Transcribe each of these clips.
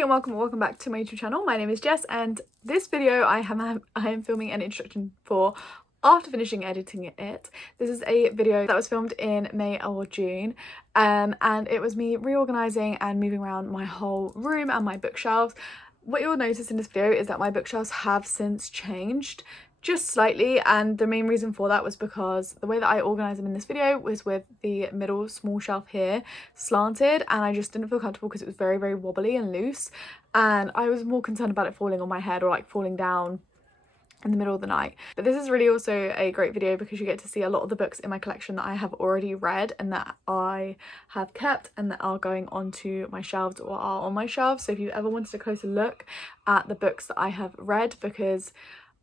everybody and welcome back to my YouTube channel. My name is Jess and this video I am filming an introduction for after finishing editing it. This is a video that was filmed in May or June and it was me reorganizing and moving around my whole room and my bookshelves. What you'll notice in this video is that my bookshelves have since changed just slightly, and the main reason for that was because the way that I organised them in this video was with the middle small shelf here slanted, and I just didn't feel comfortable because it was very wobbly and loose, and I was more concerned about it falling on my head or like falling down in the middle of the night. But this is really also a great video because you get to see a lot of the books in my collection that I have already read and that I have kept and that are going onto my shelves or are on my shelves. So if you ever wanted a closer look at the books that I have read, because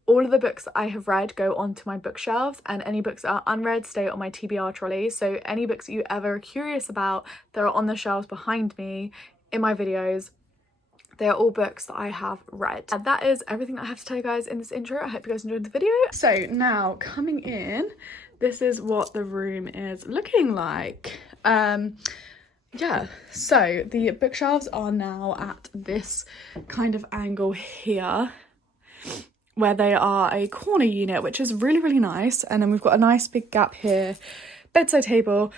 all of the books that I have read go onto my bookshelves, and any books that are unread stay on my TBR trolley. So any books that you ever are curious about that are on the shelves behind me in my videos, they are all books that I have read. And that is everything that I have to tell you guys in this intro. I hope you guys enjoyed the video. So now coming in, this is what the room is looking like. Yeah, so the bookshelves are now at this kind of angle here, where they are a corner unit, which is really nice. And then we've got a nice big gap here, bedside table,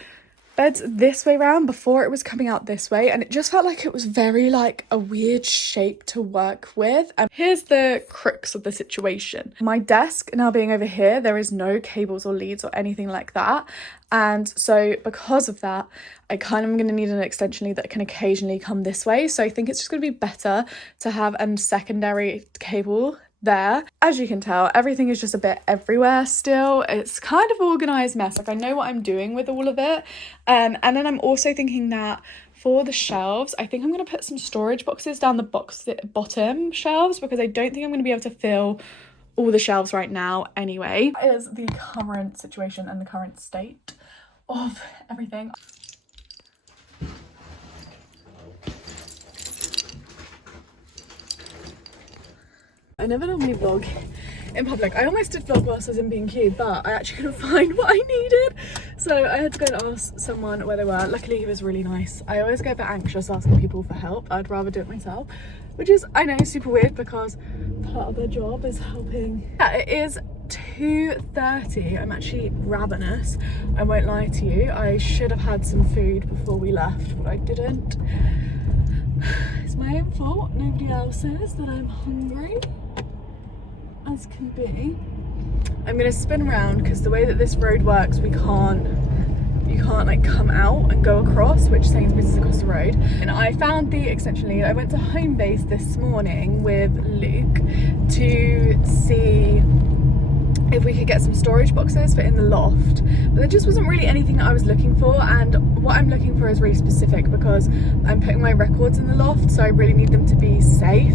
bed's this way round. Before it was coming out this way, and it just felt like it was very like a weird shape to work with. And here's the crux of the situation. My desk now being over here, there is no cables or leads or anything like that, and so because of that I kind of am going to need an extension lead that can occasionally come this way. So I think it's just going to be better to have a secondary cable there. As you can tell, everything is just a bit everywhere still. It's kind of organized mess. Like, I know what I'm doing with all of it, and then I'm also thinking that for the shelves, I think I'm going to put some storage boxes down the bottom shelves, because I don't think I'm going to be able to fill all the shelves right now anyway. That is the current situation and the current state of everything. I never normally vlog in public. I almost did vlog whilst I was in B&Q, but I actually couldn't find what I needed, so I had to go and ask someone where they were. Luckily he was really nice. I always get a bit anxious asking people for help. I'd rather do it myself, which is, I know, super weird because part of their job is helping. Yeah, it is 2:30. I'm actually ravenous, I won't lie to you. I should have had some food before we left, but I didn't. It's my own fault, nobody else says that I'm hungry as can be. I'm gonna spin around because the way that this road works, you can't like come out and go across, which Sainsbury's is across the road. And I found the extension lead. I went to Homebase this morning with Luke to see if we could get some storage boxes for in the loft, but there just wasn't really anything that I was looking for, and what I'm looking for is really specific because I'm putting my records in the loft, so I really need them to be safe,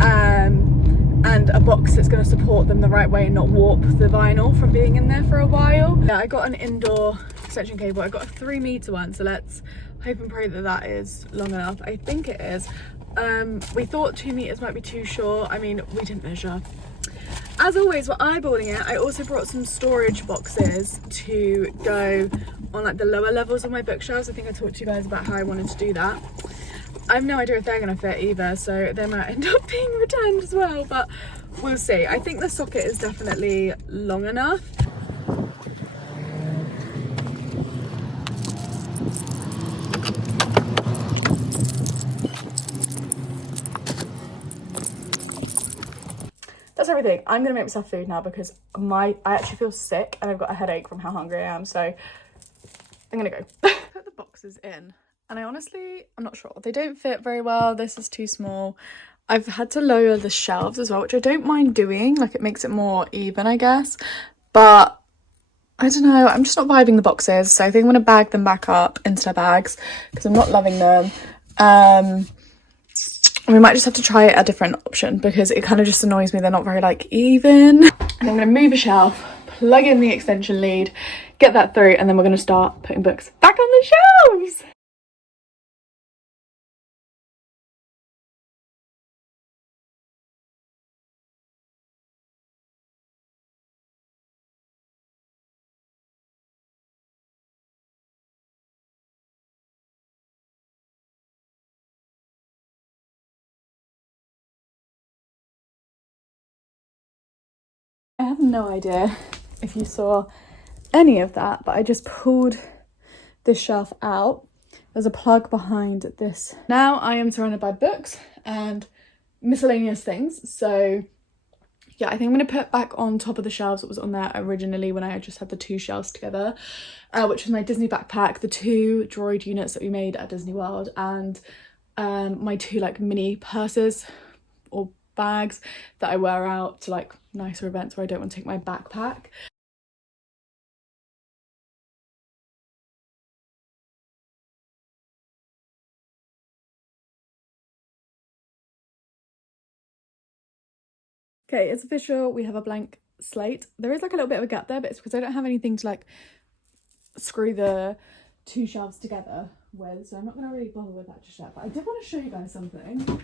and a box that's going to support them the right way and not warp the vinyl from being in there for a while. Yeah, I got an indoor extension cable. I got a 3-meter one, so let's hope and pray that that is long enough. I think it is. We thought 2 meters might be too short. I mean, we didn't measure. As always, we're eyeballing it. I also brought some storage boxes to go on like the lower levels of my bookshelves. I think I talked to you guys about how I wanted to do that. I have no idea if they're going to fit either, so they might end up being returned as well, but we'll see. I think the socket is definitely long enough. That's everything. I'm gonna make myself food now because I actually feel sick and I've got a headache from how hungry I am, so I'm gonna go. Put the boxes in, and I'm not sure. They don't fit very well. This is too small. I've had to lower the shelves as well, which I don't mind doing. Like, it makes it more even, I guess. But I don't know, I'm just not vibing the boxes, so I think I'm gonna bag them back up into their bags because I'm not loving them. We might just have to try a different option because it kind of just annoys me. They're not very like even. And I'm going to move a shelf, plug in the extension lead, get that through, and then we're going to start putting books back on the shelves. have no idea if you saw any of that, but I just pulled this shelf out. There's a plug behind this. Now I am surrounded by books and miscellaneous things, so yeah, I think I'm going to put back on top of the shelves that was on there originally when I just had the two shelves together, which was my Disney backpack, the two droid units that we made at Disney World, and my two like mini purses or bags that I wear out to like nicer events where I don't want to take my backpack. Okay, it's official, we have a blank slate. There is like a little bit of a gap there, but it's because I don't have anything to like screw the two shelves together with, so I'm not going to really bother with that just yet. But I did want to show you guys something,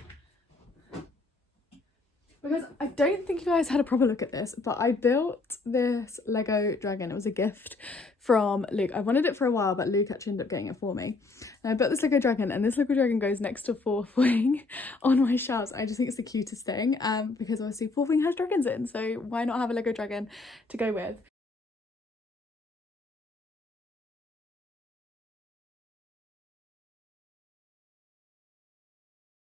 because I don't think you guys had a proper look at this, but I built this Lego dragon. It was a gift from Luke. I wanted it for a while, but Luke actually ended up getting it for me. And I built this Lego dragon, and this Lego dragon goes next to Fourth Wing on my shelves. I just think it's the cutest thing, because obviously Fourth Wing has dragons in, so why not have a Lego dragon to go with?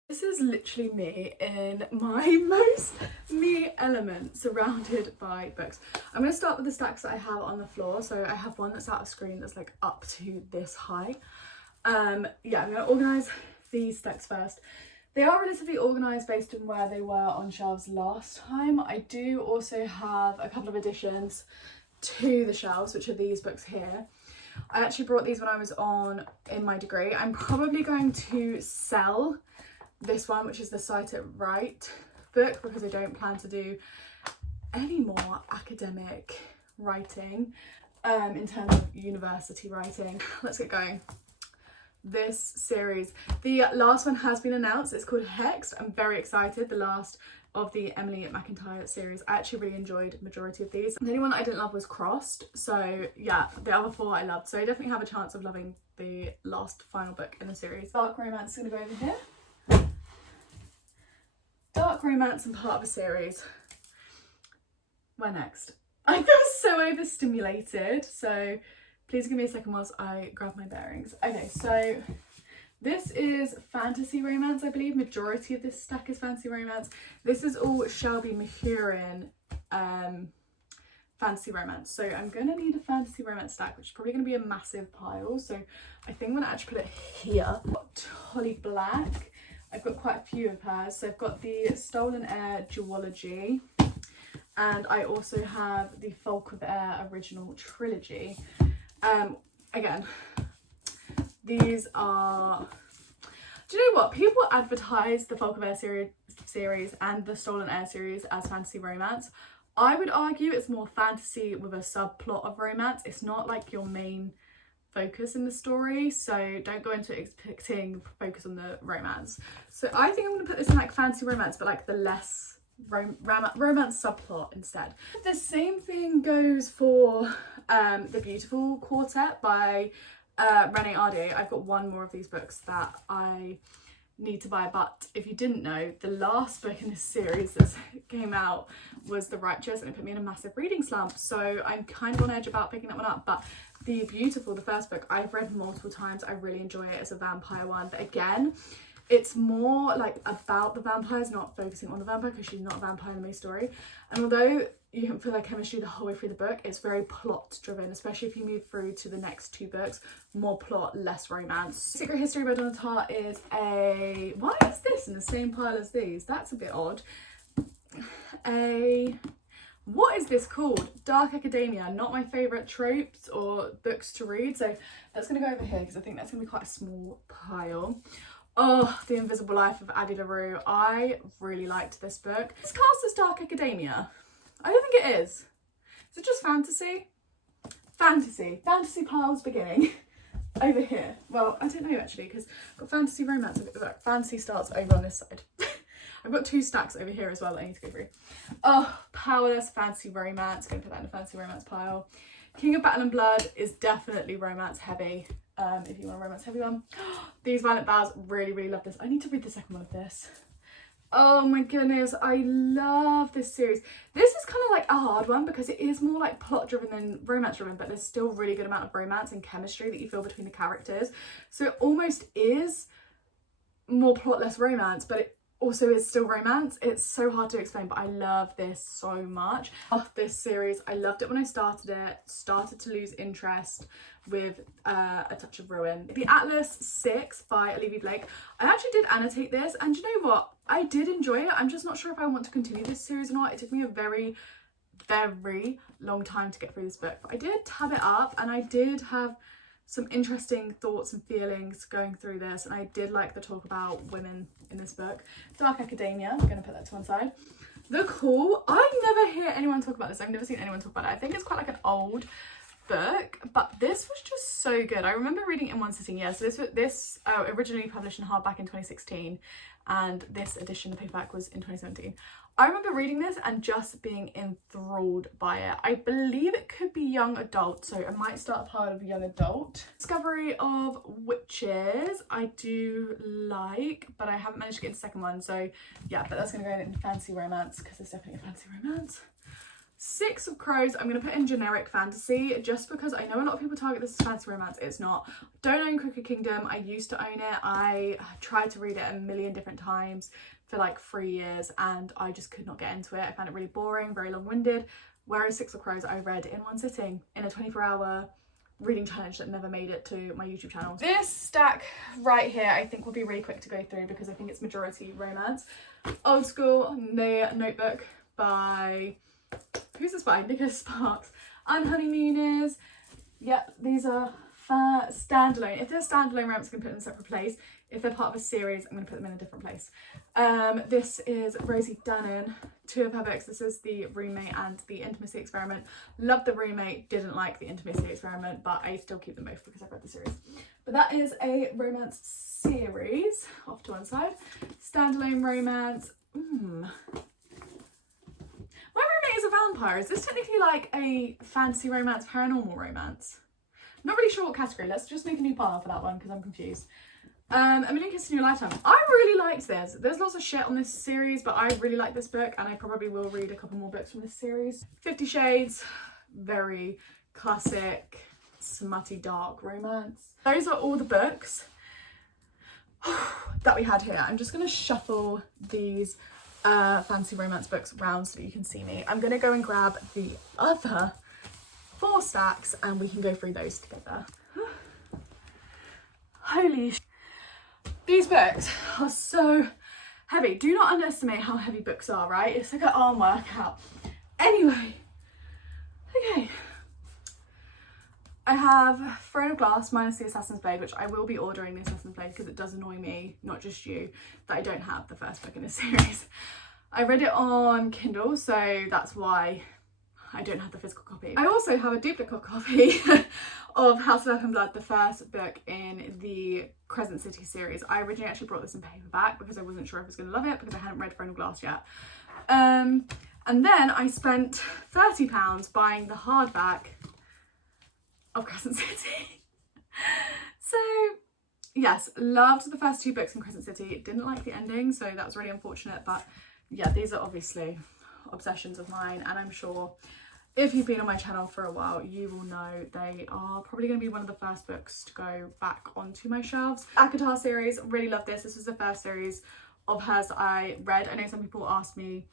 This is literally me in my most me element, surrounded by books. I'm going to start with the stacks that I have on the floor. So I have one that's out of screen that's like up to this high. Yeah, I'm going to organise these stacks first. They are relatively organised based on where they were on shelves last time. I do also have a couple of additions to the shelves, which are these books here. I actually brought these when I was in my degree. I'm probably going to sell this one, which is the Sight It Right book, because I don't plan to do any more academic writing in terms of university writing. Let's get going. This series, the last one has been announced. It's called Hexed. I'm very excited. The last of the Emily McIntyre series. I actually really enjoyed the majority of these. The only one that I didn't love was Crossed, so yeah, the other four I loved, so I definitely have a chance of loving the last final book in the series. Dark romance is going to go over here. Dark romance and part of a series. Where next? I feel so overstimulated, so please give me a second whilst I grab my bearings. Okay, so this is fantasy romance, I believe. Majority of this stack is fantasy romance. This is all Shelby Mahurin fantasy romance. So I'm going to need a fantasy romance stack, which is probably going to be a massive pile. So I think I'm going to actually put it here. Holly Black. I've got quite a few of hers. So I've got the Stolen Air duology, and I also have the Folk of Air original trilogy. Again, these are, do you know what? People advertise the Folk of Air series and the Stolen Air series as fantasy romance. I would argue it's more fantasy with a subplot of romance. It's not like your main focus in the story, so don't go into expecting focus on the romance. So I think I'm going to put this in like fantasy romance, but like the less romance subplot instead. The same thing goes for The Beautiful Quartet by Renee Ardi. I've got one more of these books that I need to buy, but if you didn't know, the last book in this series that came out was The Righteous, and it put me in a massive reading slump, so I'm kind of on edge about picking that one up. But The Beautiful, the first book, I've read multiple times. I really enjoy it. It's a vampire one, but again, it's more like about the vampires, not focusing on the vampire, because she's not a vampire in the main story. And although you can feel their chemistry the whole way through the book, it's very plot driven, especially if you move through to the next two books. More plot, less romance. Secret History by Donna Tartt is a, why is this in the same pile as these? That's a bit odd. What is this called? Dark Academia. Not my favourite tropes or books to read, so that's going to go over here because I think that's going to be quite a small pile. Oh, The Invisible Life of Addie LaRue. I really liked this book. It's cast as Dark Academia. I don't think it is. Is it just fantasy? Fantasy. Fantasy piles beginning over here. Well, I don't know actually, because I've got fantasy romance. Fantasy starts over on this side. I've got two stacks over here as well that I need to go through. Oh, Powerless, fantasy romance. Going to put that in the fantasy romance pile. King of Battle and Blood is definitely romance heavy. If you want a romance heavy one. These Violent Vows, really, really love this. I need to read the second one of this. Oh my goodness, I love this series. This is kind of like a hard one because it is more like plot driven than romance driven, but there's still really good amount of romance and chemistry that you feel between the characters. So it almost is more plot, less romance, but it also is still romance. It's so hard to explain, but I love this so much. This series, I loved it when I started it, started to lose interest with A Touch of Ruin. The Atlas 6 by Olivia Blake. I actually did annotate this, and you know what? I did enjoy it. I'm just not sure if I want to continue this series or not. It took me a very, very long time to get through this book, but I did tab it up and I did have some interesting thoughts and feelings going through this, and I did like the talk about women in this book. Dark Academia, I'm going to put that to one side. The Call, I never hear anyone talk about this. I've never seen anyone talk about it. I think it's quite like an old book, but this was just so good. I remember reading it in one sitting. Yeah, so this originally published in hardback in 2016, and this edition, the paperback, was in 2017. I remember reading this and just being enthralled by it. I believe it could be young adult, so I might start a pile of young adult. Discovery of Witches, I do like, but I haven't managed to get into the second one, so yeah, but that's going to go in fantasy romance because it's definitely a fantasy romance. Six of Crows, I'm going to put in generic fantasy just because I know a lot of people target this as fantasy romance. It's not. Don't own Crooked Kingdom. I used to own it. I tried to read it a million different times for like 3 years and I just could not get into it. I found it really boring, very long-winded. Whereas Six of Crows I read in one sitting in a 24-hour reading challenge that never made it to my YouTube channel. This stack right here I think will be really quick to go through because I think it's majority romance. Old School, The Notebook by... who's this by? Nicholas Sparks. And Honeymooners. Yep, these are standalone. If they're standalone romance, I'm going to put them in a separate place. If they're part of a series, I'm going to put them in a different place. This is Rosie Dunnan, two of her books. This is The Roommate and The Intimacy Experiment. Loved The Roommate, didn't like The Intimacy Experiment, but I still keep them both because I've read the series. But that is a romance series, off to one side. Standalone romance. My Roommate is a Vampire. Is this technically like a fantasy romance, paranormal romance? I'm not really sure what category. Let's just make a new pile for that one because I'm confused. A Million Kisses in Your Lifetime. I really liked this. There's lots of shit on this series, but I really like this book and I probably will read a couple more books from this series. 50 Shades, very classic, smutty, dark romance. Those are all the books that we had here. I'm just going to shuffle these fantasy romance books around so you can see me. I'm going to go and grab the other 4 stacks and we can go through those together. Holy sh**. These books are so heavy. Do not underestimate how heavy books are, right? It's like an arm workout. Anyway, okay. I have Throne of Glass minus the Assassin's Blade, which I will be ordering the Assassin's Blade because it does annoy me, not just you, that I don't have the first book in this series. I read it on Kindle, so that's why I don't have the physical copy. I also have a duplicate copy of House of Earth and Blood, the first book in the Crescent City series. I originally actually brought this in paperback because I wasn't sure if I was going to love it because I hadn't read Throne of Glass yet. And then I spent £30 buying the hardback of Crescent City. So yes, loved the first 2 books in Crescent City. Didn't like the ending, so that was really unfortunate, but yeah, these are obviously obsessions of mine, and I'm sure if you've been on my channel for a while you will know they are probably going to be one of the first books to go back onto my shelves. ACOTAR series, really love this. This was the first series of hers that I read. I know some people asked me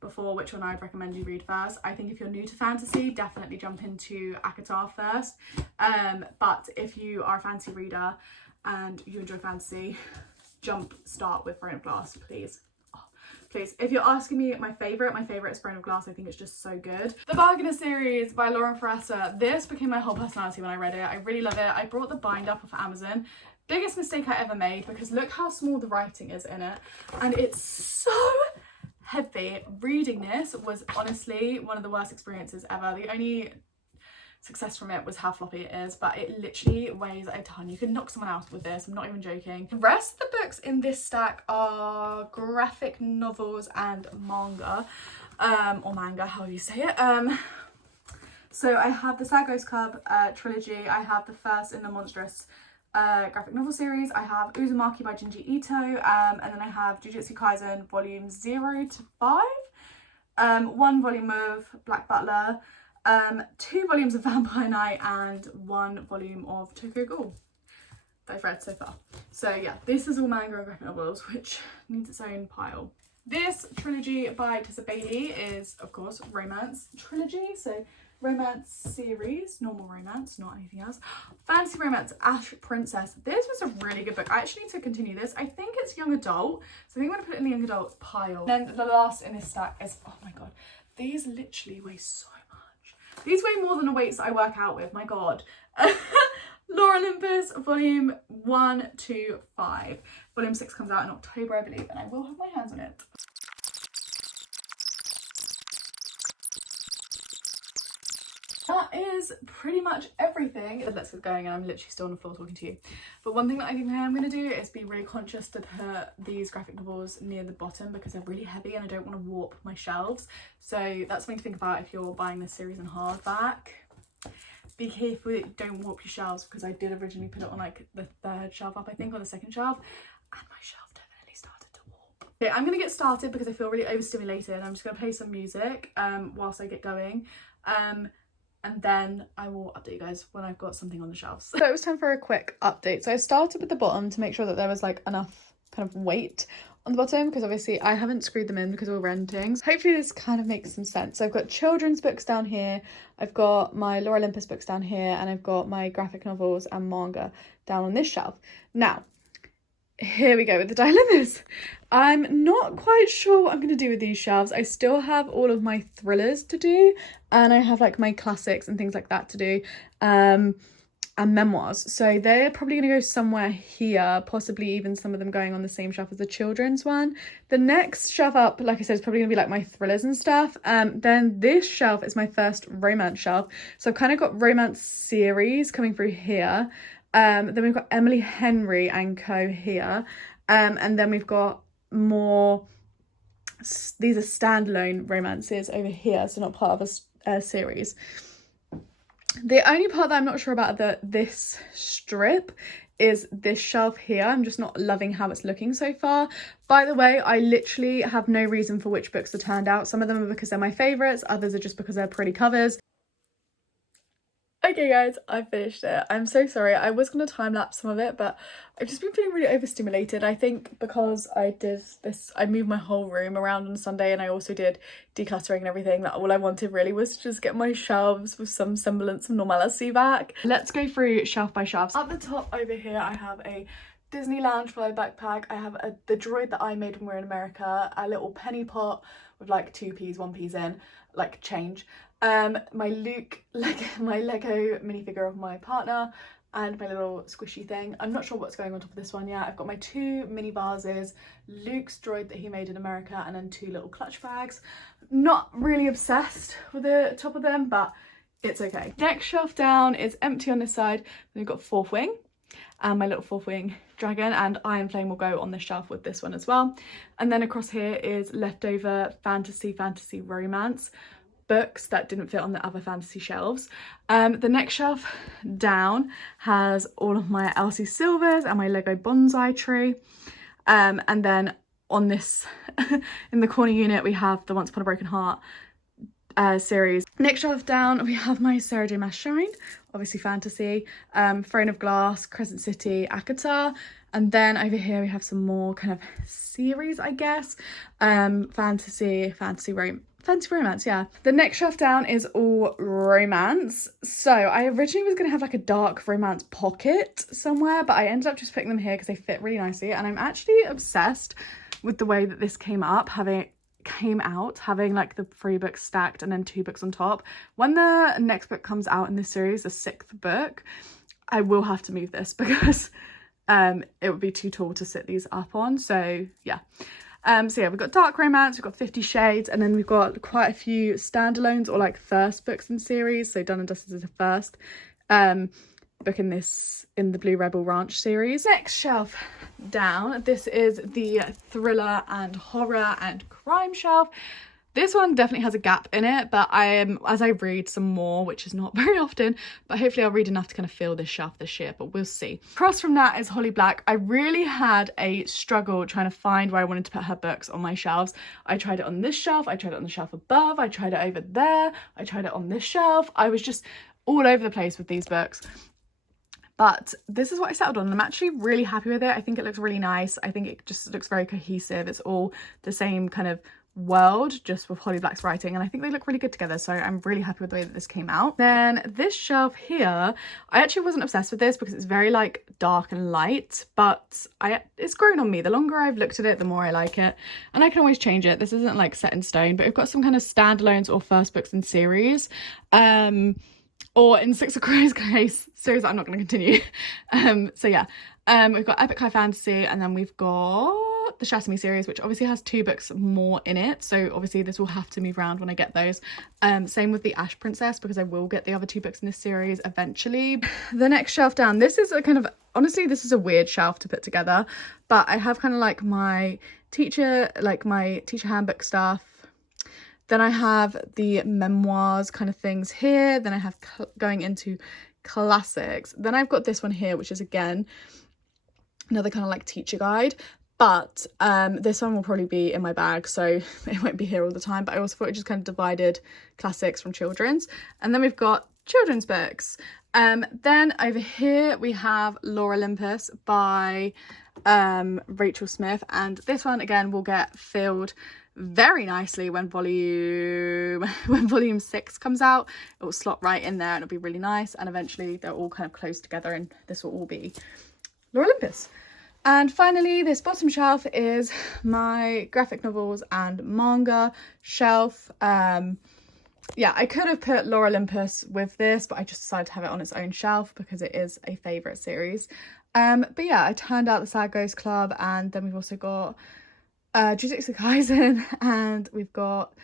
before which one I'd recommend you read first. I think if you're new to fantasy, definitely jump into ACOTAR first, but if you are a fantasy reader and you enjoy fantasy, start with Throne of Glass, please. Please. If you're asking me my favourite is Throne of Glass. I think it's just so good. The Bargainer series by Lauren Ferrata. This became my whole personality when I read it. I really love it. I brought the bind up off Amazon. Biggest mistake I ever made because look how small the writing is in it. And it's so heavy. Reading this was honestly one of the worst experiences ever. The only success from it was how floppy it is, but it literally weighs a ton. You could knock someone out with this, I'm not even joking. The rest of the books in this stack are graphic novels and manga, or manga, however you say it. So I have the Sad Ghost Club trilogy. I have the first in the Monstrous graphic novel series. I have Uzumaki by Junji Ito, and then I have Jujutsu Kaisen volumes 0 to 5, 1 volume of Black Butler, 2 volumes of Vampire Night, and 1 volume of Tokyo Ghoul that I've read so far. So yeah, this is all manga and graphic novels, which needs its own pile. This trilogy by Tessa Bailey is, of course, romance trilogy, so romance series, normal romance, not anything else. Fantasy romance, Ash Princess. This was a really good book. I actually need to continue this. I think it's young adult, so I think I'm going to put it in the young adult pile. Then the last in this stack is, oh my god, these literally weigh so much. These weigh more than the weights I work out with, my god. Lore Olympus, volume 1 to 5. Volume 6 comes out in October, I believe, and I will have my hands on it. That is pretty much everything. Let's get going, and I'm literally still on the floor talking to you. But one thing that I think I am going to do is be really conscious to put these graphic novels near the bottom because they're really heavy and I don't want to warp my shelves. So that's something to think about if you're buying this series in hardback. Be careful that you don't warp your shelves, because I did originally put it on like the 3rd shelf up, I think, or the 2nd shelf, and my shelf definitely started to warp. Okay, I'm going to get started because I feel really overstimulated. I'm just going to play some music whilst I get going. And then I will update you guys when I've got something on the shelves. So it was time for a quick update. So I started with the bottom to make sure that there was like enough kind of weight on the bottom, because obviously I haven't screwed them in because we're renting. So hopefully this kind of makes some sense. So I've got children's books down here, I've got my Lore Olympus books down here, and I've got my graphic novels and manga down on this shelf. Now, here we go with the dilemmas. I'm not quite sure what I'm going to do with these shelves. I still have all of my thrillers to do, and I have like my classics and things like that to do, and memoirs. So they're probably going to go somewhere here, possibly even some of them going on the same shelf as the children's one. The next shelf up, like I said, is probably going to be like my thrillers and stuff. Then this shelf is my first romance shelf. So I've kind of got romance series coming through here. Then we've got Emily Henry and Co here, and then we've got more, these are standalone romances over here, so not part of a series. The only part that I'm not sure about this strip is this shelf here. I'm just not loving how it's looking so far. By the way, I literally have no reason for which books are turned out. Some of them are because they're my favourites, others are just because they're pretty covers. Okay guys, I finished it. I'm so sorry. I was going to time lapse some of it, but I've just been feeling really overstimulated. I think because I did this, I moved my whole room around on Sunday, and I also did decluttering and everything, that all I wanted really was to just get my shelves with some semblance of normality back. Let's go through shelf by shelf. At the top over here, I have a Disney Loungefly backpack. I have the droid that I made when we were in America, a little penny pot with like 2p's, 1p's in, like change. My Lego minifigure of my partner, and my little squishy thing. I'm not sure what's going on top of this one yet. I've got my 2 mini vases, Luke's droid that he made in America, and then 2 little clutch bags. Not really obsessed with the top of them, but it's okay. Next shelf down is empty on this side. Then we've got Fourth Wing and my little Fourth Wing dragon, and Iron Flame will go on this shelf with this one as well. And then across here is leftover fantasy romance books that didn't fit on the other fantasy shelves. The next shelf down has all of my Elsie Silvers and my Lego bonsai tree, and then on this in the corner unit we have the Once Upon a Broken Heart series. Next shelf down we have my Sarah J Maas Shine, obviously fantasy, Throne of Glass, Crescent City, Akatar. And then over here we have some more kind of series, I guess, fantasy romance, yeah. The next shelf down is all romance. So I originally was going to have like a dark romance pocket somewhere, but I ended up just putting them here because they fit really nicely. And I'm actually obsessed with the way that this came out, having like the 3 books stacked and then 2 books on top. When the next book comes out in this series, the 6th book, I will have to move this because it would be too tall to sit these up on. So yeah. So yeah, we've got dark romance, we've got 50 Shades, and then we've got quite a few standalones or like first books in series. So Done and Dusted is the first book in the Blue Rebel Ranch series. Next shelf down, this is the thriller and horror and crime shelf. This one definitely has a gap in it, but as I read some more, which is not very often, but hopefully I'll read enough to kind of fill this shelf this year, but we'll see. Across from that is Holly Black. I really had a struggle trying to find where I wanted to put her books on my shelves. I tried it on this shelf, I tried it on the shelf above, I tried it over there, I tried it on this shelf. I was just all over the place with these books. But this is what I settled on, and I'm actually really happy with it. I think it looks really nice. I think it just looks very cohesive. It's all the same kind of world, just with Holly Black's writing, and I think they look really good together, so I'm really happy with the way that this came out. Then this shelf here, I actually wasn't obsessed with this because it's very like dark and light, but it's grown on me. The longer I've looked at it, the more I like it, and I can always change it. This isn't like set in stone, but we've got some kind of standalones or first books in series, or in Six of Crows case, series that I'm not going to continue. So yeah, we've got Epic High Fantasy, and then we've got the Shatter Me series, which obviously has 2 books more in it, so obviously this will have to move around when I get those. Same with the Ash Princess, because I will get the other 2 books in this series eventually. The next shelf down, this is a kind of, honestly this is a weird shelf to put together, but I have kind of like my teacher handbook stuff. Then I have the memoirs kind of things here. Then I have going into classics. Then I've got this one here, which is again another kind of like teacher guide, but this one will probably be in my bag, so it won't be here all the time. But I also thought it just kind of divided classics from children's. And then we've got children's books. Then over here we have Lore Olympus by Rachel Smith, and this one again will get filled very nicely when volume 6 comes out. It will slot right in there and it'll be really nice, and eventually they'll all kind of close together and this will all be Lore Olympus. And finally, this bottom shelf is my graphic novels and manga shelf. Yeah, I could have put Lore Olympus with this, but I just decided to have it on its own shelf because it is a favourite series. But yeah, I turned out the Sad Ghost Club, and then we've also got Jujutsu Kaisen, and we've got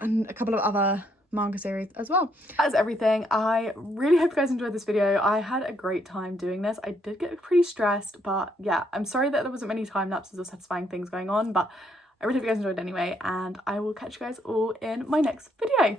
a couple of other manga series as well. That is everything. I really hope you guys enjoyed this video. I had a great time doing this. I did get pretty stressed, but yeah, I'm sorry that there wasn't many time lapses or satisfying things going on, but I really hope you guys enjoyed anyway, and I will catch you guys all in my next video.